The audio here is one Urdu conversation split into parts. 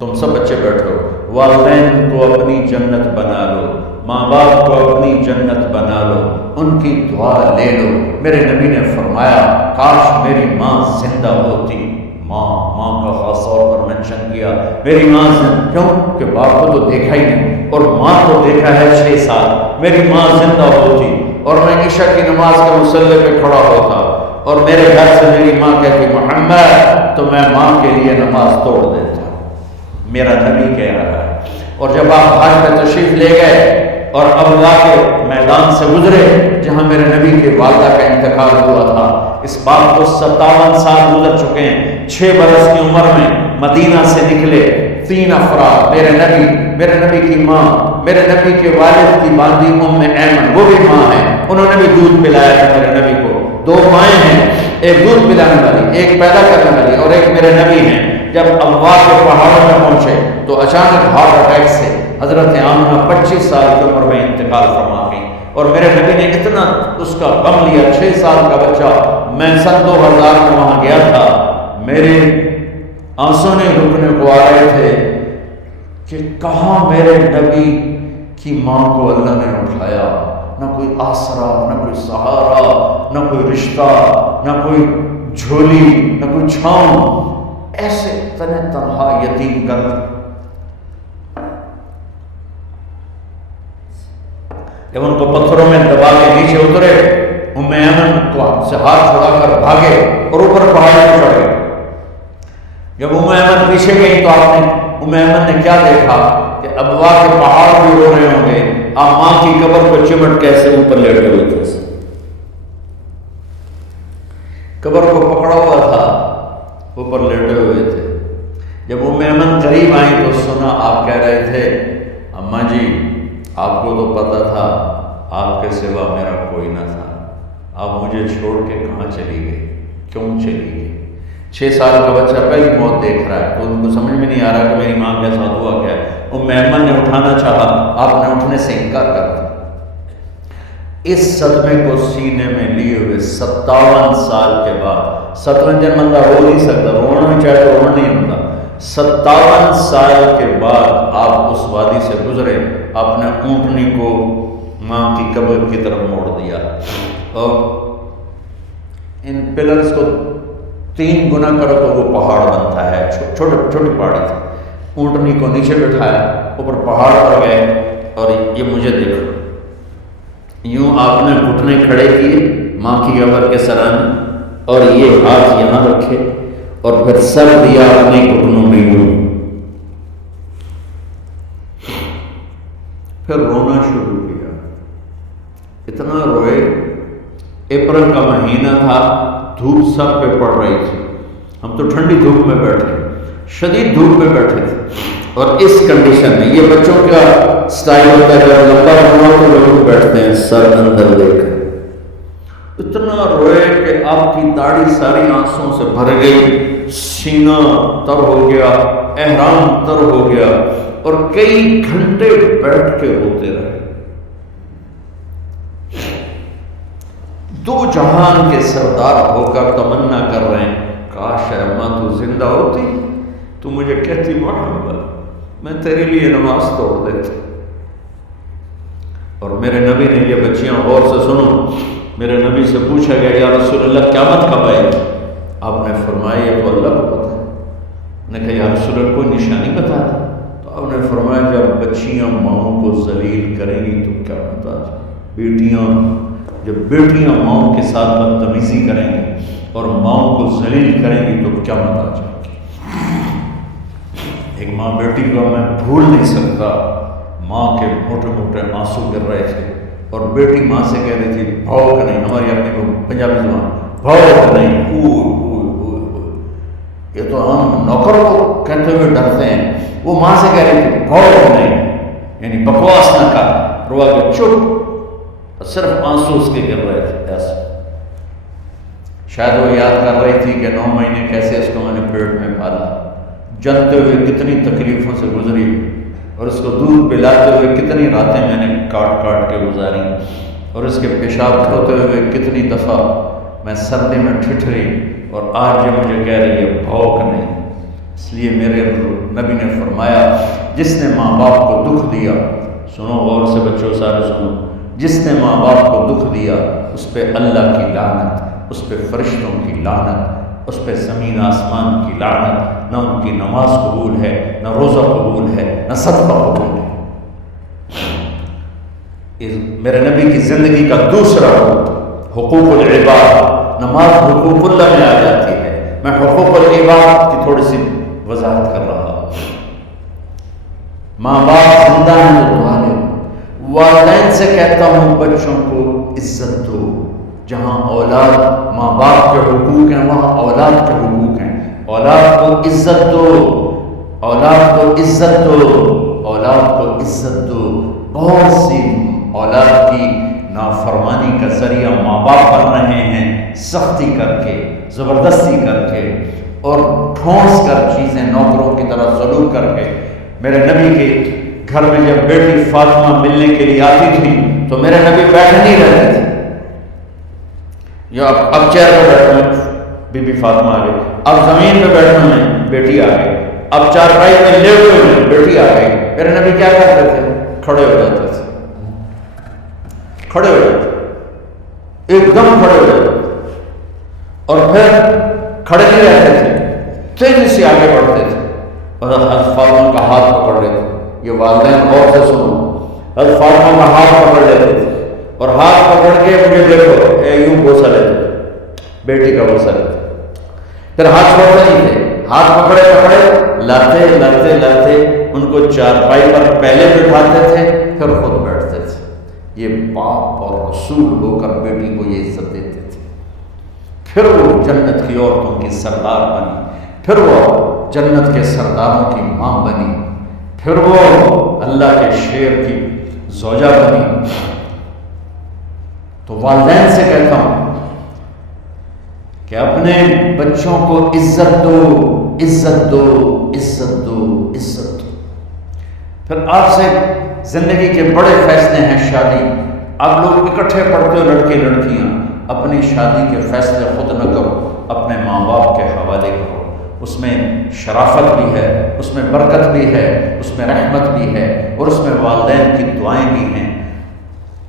تم سب بچے بیٹھو، والدین کو اپنی جنت بنا لو، ماں باپ کو اپنی جنت بنا لو، ان کی دعا لے لو۔ میرے نبی نے فرمایا کاش میری ماں زندہ ہوتی۔ ماں کا خاص طور پر مینشن کیا، میری ماں زندہ، کیوں کہ باپ کو تو دیکھا ہی نہیں اور ماں کو دیکھا ہے 6 سال۔ میری ماں زندہ ہوتی اور میں عشاء کی نماز کے مصلی پہ کھڑا ہوتا اور میرے گھر سے میری ماں کہتی محمد، تو میں ماں کے لیے نماز توڑ دیتا۔ میرا نبی کہہ رہا ہے۔ اور جب آپ حج میں تشریف لے گئے اور ابوا کے میدان سے گزرے جہاں میرے نبی کے والدہ کا انتقال ہوا تھا، اس بات کو 57 سال گزر چکے ہیں۔ 6 برس کی عمر میں مدینہ سے نکلے 3 افراد، میرے نبی کی ماں، میرے نبی کے والد کی باندھی ام ایمن، وہ بھی ماں ہیں، انہوں نے بھی دودھ پلایا تھا میرے نبی کو۔ 2 مائیں ہیں، ایک دودھ پلانے والی، ایک پیدا کرنے والی، اور ایک میرے نبی ہیں۔ جب ابوا کے پہاڑوں میں پہنچے تو اچانک ہارٹ اٹیک سے حضرت آمنہ 25 سال کی عمر میں انتقال فرما گئی، اور میرے نبی نے اتنا اس کا غم لیا۔ 6 سال کا بچہ، میں سن 2000 میں وہاں گیا تھا، میرے آنسوں نے رکنے کو آ رہے تھے کہ کہاں میرے نبی کی ماں کو اللہ نے اٹھایا، نہ کوئی آسرا، نہ کوئی سہارا، نہ کوئی رشتہ، نہ کوئی جھولی، نہ کوئی چھاؤں، ایسے تنہا یتیم کر۔ جب ان کو پتھروں میں دبا کے نیچے اترے، ام ایمن کو سے ہاتھ چھڑا کر بھاگے اور اوپر پہاڑی پر چڑھ گئے۔ جب ام ایمن پیچھے گئی تو ام ایمن نے کیا دیکھا کہ ابوا کے پہاڑ بھی رو رہے ہوں گے، آپ ماں کی قبر کو چمٹ کے ایسے اوپر لیٹے ہوئے تھے، قبر کو پکڑا ہوا تھا، اوپر لیٹے ہوئے تھے۔ جب ام ایمن قریب آئیں تو سنا آپ کہہ رہے تھے اماں جی آپ کو تو پتا تھا آپ کے سوا میرا کوئی نہ تھا، آپ مجھے چھوڑ کے کہاں چلی گئی، کیوں چلی گئی؟ 6 سال کا بچہ پہلی موت دیکھ رہا ہے تو ان کو سمجھ میں نہیں آ رہا کہ میری ماں کے ساتھ ہوا کیا ہے۔ ام ایمن نے اٹھانا چاہا، آپ نے اٹھنے سے انکار کر دیا۔ اس صدمے کو سینے میں لیے ہوئے 57 سال کے بعد، 57 بندہ رو نہیں سکتا، رونا بھی چاہے تو رونا نہیں ہوتا، 57 سال کے بعد آپ اس وادی سے گزرے، آپ نے اونٹنی کو ماں کی قبر کی طرف موڑ دیا اور ان پلرز کو 3 گنا کرو تو وہ پہاڑ بنتا ہے، چھوٹی پہاڑی تھی۔ اونٹنی کو نیچے بٹھایا، اوپر پہاڑ پر گئے اور یہ مجھے دیکھو، یوں آپ نے گھٹنے کھڑے کیے ماں کی قبر کے سرانے اور یہ ہاتھ یہاں رکھے اور پھر سر دیا اپنے گھٹنوں میں یوں، پھر رونا شروع کیا۔ اتنا روئے، اپریل کا مہینہ تھا، دھوپ سب پہ پڑ رہی تھی، ہم تو ٹھنڈی دھوپ میں بیٹھے، شدید دھوپ میں بیٹھے تھے، اور اس کنڈیشن میں یہ بچوں کا سٹائل ہوتا ہے جب لمبا ہونا تو لوگ بیٹھتے ہیں سر اندر لے کر۔ اتنا روئے کہ آپ کی داڑھی ساری آنسوں سے بھر گئی، سینہ تر ہو گیا، احرام تر ہو گیا، اور کئی گھنٹے بیٹھ کے روتے رہے۔ 2 جہان کے سردار ہو کر تمنا کر رہے ہیں کاش اے ماں تو زندہ ہوتی، تو مجھے کہتی محمد میں تیرے لیے نماز توڑ دیتا۔ اور میرے نبی نے، یہ بچیاں غور سے سنو، میرے نبی سے پوچھا گیا یا رسول اللہ قیامت کب آئے گی؟ آپ نے فرمایا یہ تو اللہ کو پتہ ہے۔ نے کہا یا رسول اللہ کوئی نشانی بتا دیں؟ تو آپ نے فرمایا جب بچیاں ماؤں کو ذلیل کریں گی تو کیا بتا دیں؟ جب بیٹیاں ماؤں کے ساتھ بدتمیزی کریں گی اور ماؤں کو ذلیل کریں گی تو کیا بتا جائے گی۔ ایک ماں بیٹی کو میں بھول نہیں سکتا، ماں کے موٹے موٹے آنسو گر رہے تھے اور بیٹی ماں سے کہہ رہی تھی بھوک نہیں، ہماری اپنی کو پنجابی زبان بھوک نہیں، یہ تو ہم نوکر کو کہتے ہوئے ڈرتے ہیں، وہ ماں سے کہہ رہی تھی بھوک نہیں، یعنی بکواس نہ کر، روا کے چپ، صرف آنسو اس کے گر رہے تھے ایسے۔ شاید وہ یاد کر رہی تھی کہ 9 مہینے کیسے اس کو میں نے پیٹ میں پالا، جلتے ہوئے کتنی تکلیفوں سے گزری، اور اس کو دودھ پلاتے ہوئے کتنی راتیں میں نے کاٹ کے گزاری، اور اس کے پیشاب دھوتے ہوئے کتنی دفعہ میں سردی میں ٹھٹھری، اور آج یہ مجھے کہہ رہی ہے بھوک نہیں۔ اس لیے میرے نبی نے فرمایا جس نے ماں باپ کو دکھ دیا، سنو غور سے بچوں سارے سنو، جس نے ماں باپ کو دکھ دیا اس پہ اللہ کی لعنت، اس پہ فرشتوں کی لعنت، اس پہ زمین آسمان کی لعنت، نہ ان کی نماز قبول ہے، نہ روزہ قبول ہے، نہ صدقہ قبول ہے۔ میرے نبی کی زندگی کا دوسرا حقوق العباد، نماز حقوق اللہ میں آ جاتی ہے، میں حقوق العباد کی تھوڑی سی وضاحت کر رہا ہوں۔ ماں باپ زندہ ہیں تو دعا لے، والدین سے کہتا ہوں بچوں کو عزت دو، جہاں اولاد ماں باپ کے حقوق ہیں وہاں اولاد کے حقوق ہیں، اولاد کو عزت دو، اولاد کو عزت دو، اولاد کو عزت دو۔ بہت سی اولاد کی نافرمانی کا ذریعہ ماں باپ بن رہے ہیں، سختی کر کے، زبردستی کر کے اور ٹھونس کر چیزیں نوکروں کی طرح سلوک کر کے۔ میرے نبی کے گھر میں جب بیٹی فاطمہ ملنے کے لیے آتی تھی تو میرے نبی بیٹھے نہیں رہتے تھے، یا اب چیئر پہ بیٹھے ہیں بی بی فاطمہ آ گئی، اب زمین پہ بیٹھے ہیں بیٹی آ گئی، اب چارپائی میں لیٹے ہوئے ہیں بیٹی آ گئی۔ میرے نبی کیا کرتے تھے؟ کھڑے ہو جاتے تھے، کھڑے ہو جاتے، ایک دم کھڑے ہو جاتے اور پھر کھڑے نہیں رہتے تھے، تیزی سے آگے بڑھتے تھے اور حضرت فاطمہ کا ہاتھ پکڑ لیتے۔ یہ والدین غور سے سنو، حضرت فاطمہ کا ہاتھ پکڑ لیتے تھے اور ہاتھ پکڑ کے مجھے دیکھو یوں بوسہ لیتے، بیٹی کا بوسہ لیتے، پھر ہاتھ چھوڑتے نہیں تھے، ہاتھ پکڑے پکڑے لاتے لاتے لاتے ان کو چارپائی پر پہلے بٹھاتے تھے پھر خود بیٹھتے تھے۔ یہ باپ اور رسول ہو کر بیٹی کو یہ عزت دیتے تھے۔ پھر وہ جنت کی عورتوں کی سردار بنی، پھر وہ جنت کے سرداروں کی ماں بنی، پھر وہ اللہ کے شیر کی زوجہ بنی۔ تو والدین سے کہتا ہوں کہ اپنے بچوں کو عزت دو، عزت دو، عزت دو، عزت دو۔ پھر آپ سے زندگی کے بڑے فیصلے ہیں، شادی۔ آپ لوگ اکٹھے پڑھتے ہو لڑکے لڑکیاں، اپنی شادی کے فیصلے خود نہ کرو، اپنے ماں باپ کے حوالے کرو۔ اس میں شرافت بھی ہے، اس میں برکت بھی ہے، اس میں رحمت بھی ہے اور اس میں والدین کی دعائیں بھی ہیں۔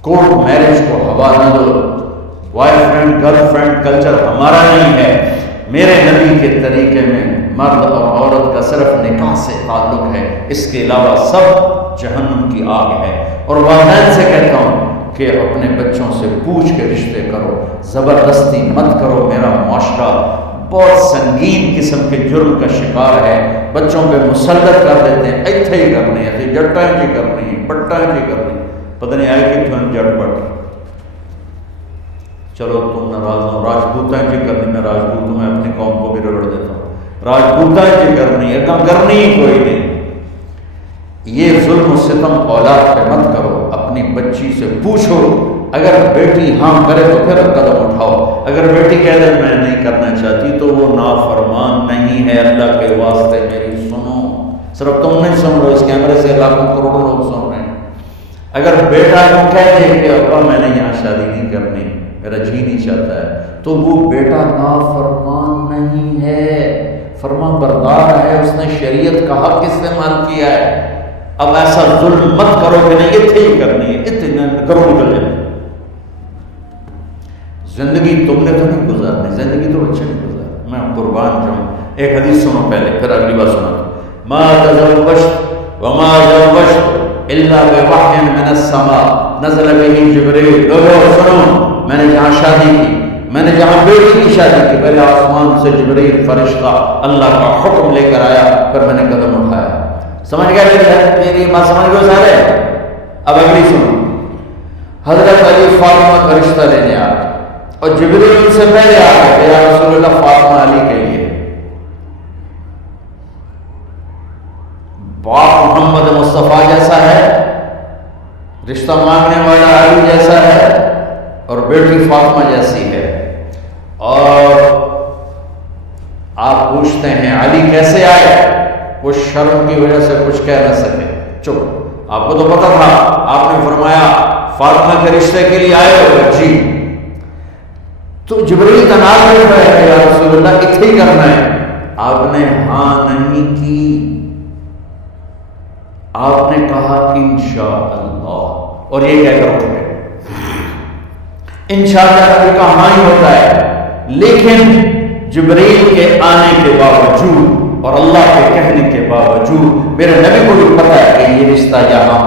کورٹ میرج کو ہوا نہ دو، boyfriend girlfriend culture ہمارا نہیں ہے۔ میرے نبی کے طریقے میں مرد اور عورت کا صرف نکاح سے تعلق ہے، اس کے علاوہ سب جہنم کی آگ ہے۔ اور والدین سے کہتا ہوں کہ اپنے بچوں سے پوچھ کے رشتے کرو، زبردستی مت کرو۔ میرا معاشرہ بہت سنگین قسم کے جرم کا شکار ہے، بچوں پہ مسلط کر دیتے ہیں، ایتھے ہی کرنی ہے، جٹاں جی کرنی ہے، بٹاں جی کرنی، پتہ نہیں آئے کہ تم جٹ بٹ، چلو تم ناراض ہو، راجپوتاں جی کرنی، میں راجپوت ہوں، میں اپنی قوم کو بھی رگڑ دیتا ہوں، راجپوتاں جی کرنی ہے، کرنی ہی کوئی نہیں۔ یہ ظلم و ستم اولاد پہ مت کرو، اپنی بچی سے پوچھو، اگر بیٹی ہاں کرے تو پھر قدم اٹھاؤ، اگر بیٹی کہہ دے میں نہیں کرنا چاہتی تو وہ نافرمان نہیں ہے۔ اللہ کے واسطے میری سنو، صرف تم نہیں سن رہے، اس کیمرے سے لاکھوں کروڑوں لوگ سن رہے ہیں۔ اگر بیٹا کو کہہ دے کہ ابا میں نے یہاں شادی نہیں کرنی، میرا جی نہیں چاہتا ہے، تو وہ بیٹا نافرمان نہیں ہے، فرما بردار ہے، اس نے شریعت کا حق استعمال کیا ہے۔ اب ایسا ظلم مت کرو کہ نہیں اتنے ہی کرنی ہے، اتنے کرو نکل جائے۔ زندگی تم نے تو نہیں گزارنی، زندگی تو اچھے نہیں گزارنی، میں قربان جاؤں۔ ایک حدیث سنو پہلے، پھر اگلی بات سنا۔ ما تزوجت وما زوجت الا بوحی من السماء نزل به جبریل۔ لوگوں سنو، میں نے جہاں شادی کی، میں نے جہاں بیٹی کی شادی کی، پہلے آسمان سے جبریل فرشتہ اللہ کا حکم لے کر آیا، پھر میں نے قدم اٹھایا۔ سمجھ گیا میری بات؟ سمجھ گئے سارے؟ اب اگلی سنو۔ حضرت علی فاطمہ کا رشتہ لینے آ گئے اور جبریل ان سے پہلے آ گئے، یا رسول اللہ فاطمہ علی کے لیے، باپ محمد مصطفیٰ جیسا ہے، رشتہ مانگنے والا علی جیسا ہے اور بیٹی فاطمہ جیسی ہے۔ اور آپ پوچھتے ہیں علی کیسے آئے؟ وہ شرم کی وجہ سے کچھ کہہ نہ سکے، چپ۔ آپ کو تو پتا تھا، آپ نے فرمایا فاطمہ کے رشتے کے لیے آئے ہو؟ جی۔ تو جبریل کا نام لے رہا ہے یا رسول اللہ اتنے ہی کرنا ہے؟ آپ نے ہاں نہیں کی، آپ نے کہا انشاءاللہ، اور یہ کہہ کر اٹھ گئے۔ انشاءاللہ کبھی کا ہاں ہی ہوتا ہے، لیکن جبریل کے آنے کے باوجود اور اللہ کے کہنے کے باوجود میرے نبی کو بھی پتا ہے کہ یہ رشتہ یہاں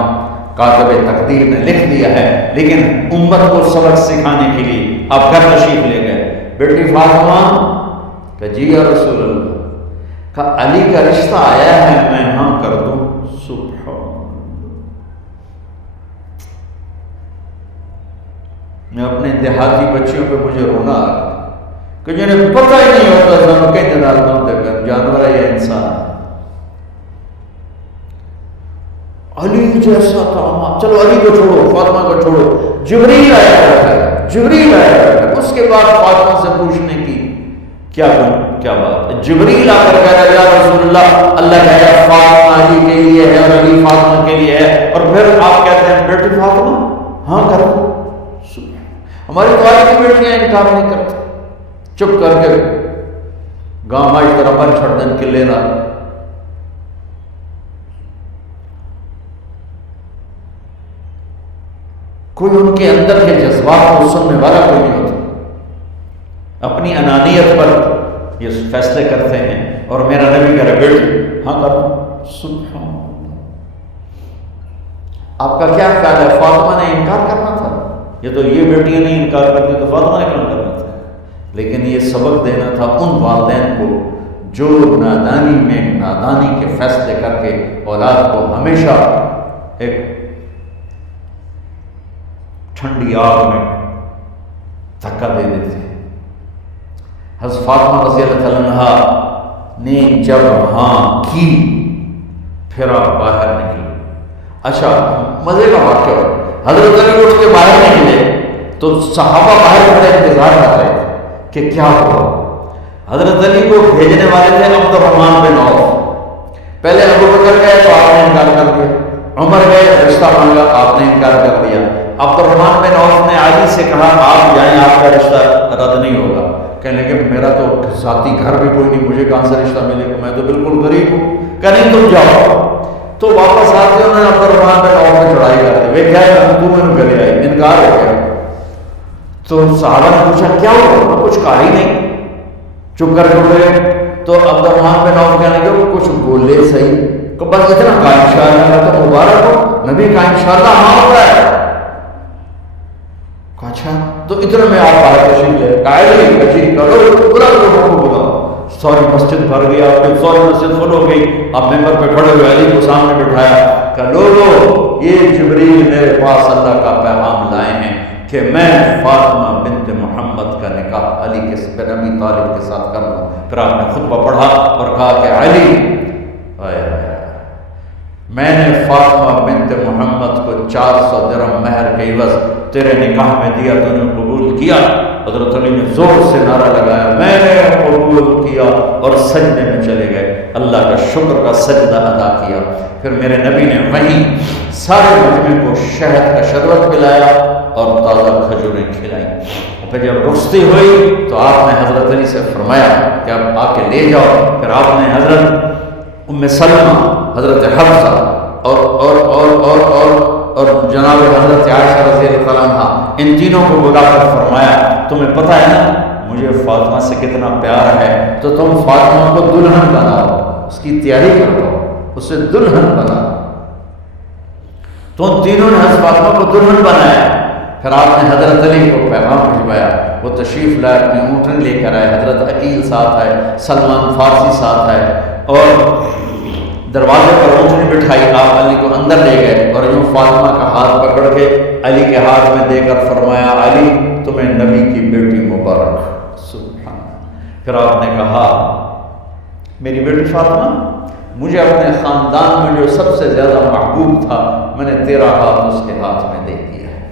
کاتب تقدیر نے لکھ دیا ہے، لیکن امت کو سبق سکھانے کے لیے آپ گھر تشریف لے گئے۔ بیٹی فاطمہ کہ جی یا رسول اللہ، کہا علی کا رشتہ آیا ہے، میں ہاں کر دوں؟ سبحان میں اپنے دیہاتی بچیوں پہ مجھے رونا آ گیا کہ جنہیں پتہ ہی نہیں ہوتا سب کے جانور ہے یا انسان ہے۔ علی جیسا تھا، چلو علی کو چھوڑو، فاطمہ کو چھوڑو، جبریل آیا ہے، جبریل آیا ہے۔ اس کے بعد فاطمہ سے پوچھنے کی کیا بات ہے؟ جبریل آ کر کہہ رہا یا رسول اللہ، اللہ کہہ رہا فاطمہ علی کے لیے ہے اور علی فاطمہ کے لیے ہے، اور پھر آپ کہتے ہیں بیٹی فاطمہ ہاں کرو۔ ہماری تو آج کی بیٹیاں انکار نہیں کرتی، چپ کر کے گاں مائی طرح من چھڑ دن کے لینا۔ کوئی ان کے اندر کے جذبات کو سننے والا کوئی نہیں ہوتا، اپنی انانیت پر یہ فیصلے کرتے ہیں، اور میرا نبی کہہ رہا بیٹی ہاں کرو۔ سبحان آپ کا کیا خیال ہے، فاطمہ نے انکار کرنا تھا؟ یہ تو یہ بیٹیاں نہیں انکار کرتی تو فاطمہ نے کیوں کرنا تھا؟ لیکن یہ سبق دینا تھا ان والدین کو جو نادانی میں نادانی کے فیصلے کر کے اولاد کو ہمیشہ ایک ٹھنڈی آگ میں دھکا دے دیتے ہیں۔ حضرت فاطمہ رضی اللہ عنہا نے جب ہاں کی پھر آپ باہر نکلے۔ اچھا مزے کا واقعہ، حضرت علی اٹھ کے باہر نکلے تو صحابہ باہر کھڑے انتظار کر رہے تھے کہ کیا ہوا۔ حضرت علی کو بھیجنے والے تھے عبد الرحمن بن عوف، پہلے ابو بکر گئے تو آپ نے انکار کر دیا، عمر گئے رشتہ مانگا، آپ نے انکار کر دیا، عبد الرحمن بن عوف نے علی سے کہا آپ جائیں، آپ کا رشتہ رد نہیں ہوگا۔ کہنے لگے میرا تو ذاتی گھر بھی کوئی نہیں، مجھے کہاں سے رشتہ ملے گا، میں تو بالکل غریب ہوں۔ کہ نہیں تم جاؤ۔ تو واپس آتے انہوں نے عبد الرحمن بن عوف پہ چڑھائی کر دی، وہ کیا تم ان گلے آئی، انکار ہو گیا۔ تو صحابہ نے پوچھا کیا ہوا، کچھ کہا ہی نہیں، چپ کر کے گئے۔ تو عبد الرحمن بن عوف کہنے لگے کچھ بولے صحیح، کہ بس اتنا کہا انشاءاللہ تو مبارک ہو، نبی کا انشاءاللہ ہاں ہوتا ہے۔ اچھا تو اتنے میں آپ باہر تشریف لے قائل جی کرو بلا لوگوں کو بلا، سوری مسجد بھر گئی، آپ کی سوری مسجد فل ہو گئی، آپ ممبر پہ کھڑے ہوئے علی کو سامنے بٹھایا کہ لوگو یہ جبریل میرے پاس اللہ کا پیغام لائے ہیں کہ میں فاطمہ بنت محمد کا نکاح علی کے بن ابی طالب کے ساتھ کر دوں۔ پھر آپ نے خطبہ پڑھا اور کہا کہ علی میں نے فاطمہ بنت محمد کو 400 درہم مہر کے عوض تیرے نکاح میں دیا، تو نے قبول کیا؟ حضرت علی نے زور سے نعرہ لگایا میں نے قبول کیا، اور سجدے میں چلے گئے، اللہ کا شکر کا سجدہ ادا کیا۔ پھر میرے نبی نے وہیں سارے مجمع کو شہد کا شربت پلایا اور تازہ کھجوریں کھلائیں۔ پھر جب رخصتی ہوئی تو آپ نے حضرت علی سے فرمایا کہ اب آ کے لے جاؤ۔ پھر آپ نے حضرت ام سلمہ، حضرت حفصہ اور جناب حضرت عائشہ رضی اللہ عنہا، ان تینوں کو بلا کر فرمایا تمہیں پتہ ہے نا مجھے فاطمہ سے کتنا پیار ہے، تو تم فاطمہ کو دلہن بناؤ، اس کی تیاری کرو، اسے دلہن بناؤ۔ تو ان تینوں نے حضرت فاطمہ کو دلہن بنایا۔ پھر آپ نے حضرت علی کو پیغام بھجوایا، وہ تشریف لائے، اپنی اونٹنی لے کر آئے، حضرت عقیل ساتھ ہے، سلمان فارسی ساتھ ہے، اور دروازے پر اونٹنی بٹھائی، آپ علی کو اندر لے گئے اور یوں فاطمہ کا ہاتھ پکڑ کے علی کے ہاتھ میں دے کر فرمایا علی تمہیں نبی کی بیٹی مبارک۔ سبحان۔ پھر آپ نے کہا میری بیٹی فاطمہ مجھے اپنے خاندان میں جو سب سے زیادہ محبوب تھا میں نے تیرا ہاتھ اس کے ہاتھ میں دے دیا ہے۔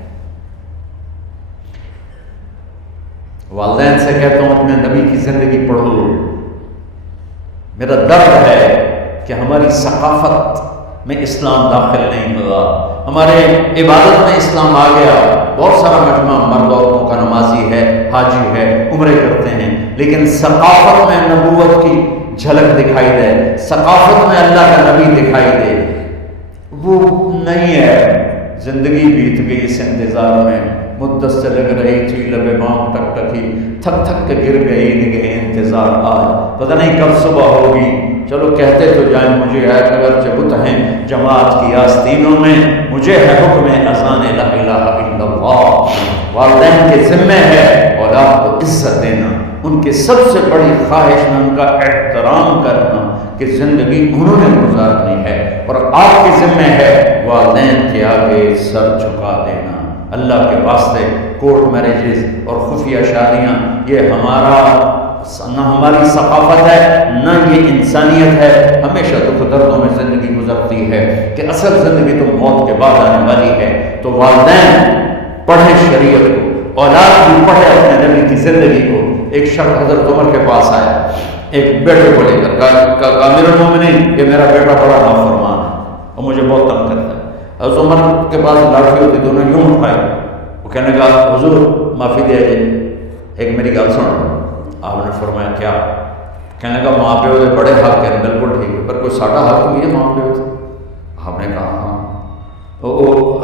والدین سے کہتا ہوں اپنے نبی کی زندگی پڑھو، میرا درد ہے کہ ہماری ثقافت میں اسلام داخل نہیں ہوا، ہمارے عبادت میں اسلام آ گیا، بہت سارا مجمع مرد عورتوں کا نمازی ہے، حاجی ہے، عمرے کرتے ہیں، لیکن ثقافت میں نبوت کی جھلک دکھائی دے، ثقافت میں اللہ کا نبی دکھائی دے، وہ نہیں ہے۔ زندگی بیت گئی اس انتظار میں، مدت سے لگ رہی تھی لبِ بام ٹک ٹکی، تھک تھک کے گر گئی نگہ انتظار آج، پتہ نہیں کب صبح ہوگی۔ چلو کہتے تو جائیں مجھے ہے اگرچہ بت ہیں جماعت کی آستینوں میں، مجھے ہے حکم اذان لا الہ الا اللہ۔ والدین کے ذمہ ہے اولاد کو عزت دینا، ان کی سب سے بڑی خواہش میں ان کا احترام کرنا کہ زندگی انہوں نے گزارنی ہے، اور آپ کے ذمہ ہے والدین کے آگے سر جھکا دینا۔ اللہ کے واسطے کورٹ میرجز اور خفیہ شادیاں یہ نہ ہماری ثقافت ہے، نہ یہ انسانیت ہے۔ ہمیشہ دکھ دردوں میں زندگی گزرتی ہے کہ اصل زندگی تو موت کے بعد آنے والی ہے۔ تو والدین پڑھیں شریعت کو، اولاد بھی پڑھے اپنے نبی کی زندگی کو۔ ایک شخص حضرت عمر کے پاس آیا ایک بیٹے کو لے کر، کہا امیر المومنین یہ میرا بیٹا بڑا نافرمان ہے اور مجھے بہت تنگ کرتا ہے۔ حضرت عمر کے پاس لاٹھی ہوتی، دونوں یوں اٹھائے، وہ کہنے لگا حضور معافی دے دے، ایک میری گل سن۔ آپ نے فرمایا کیا؟ کہنے لگا ماں پیو دے بڑے حق ہیں، بالکل ٹھیک ہے، پر کوئی ساڈا حق بھی ہے ماں پیو سے؟ آپ نے کہا ہاں۔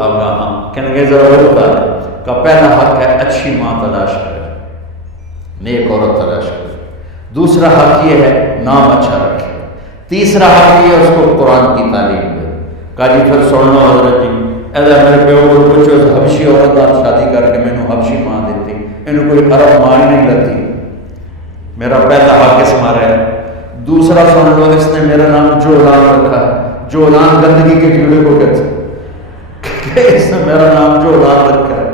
آپ کہا ہاں۔ کہنے لگے ذرا وہ بتا دیں۔ کہا پہلا حق ہے اچھی ماں تلاش کرے، نیک عورت تلاش کرے۔ دوسرا حق یہ ہے نام اچھا رکھے۔ تیسرا حق یہ ہے اس کو قرآن کی تعلیم دے۔ کہا جی پھر سن لو حضرت جی، ایسا میرے پیو کو پوچھو حبشی عورت نال شادی کر کے مینوں حبشی ماں دیتی، انہوں کوئی عرب ماں نہیں لگتی، میرا پہلا حق اس مارا ہے۔ دوسرا سن لو، اس نے میرا نام جولان رکھا ہے، جولان گندگی کے کیڑے کو کہتے ہیں، اس نے میرا نام جولان رکھا ہے۔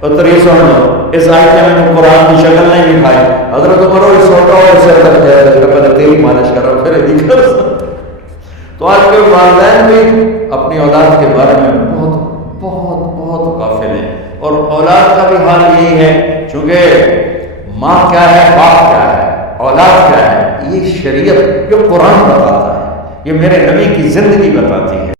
اور تری سن لو، اس آیت نے میں قرآن کی شکل نہیں دکھائی، حضرت عمر وہ سوٹا اور سر تک دیا پہلے تیری مالش کر رہا پھر نہیں کر سکتا۔ تو آج کے والدین بھی اپنی اولاد کے بارے میں بہت بہت بہت غافل ہیں، اور اولاد کا بھی حال یہی ہے، چونکہ ماں کیا ہے، باپ کیا ہے، اولاد کیا ہے، یہ شریعت جو قرآن بتاتا ہے، یہ میرے نبی کی زندگی بتاتی ہے۔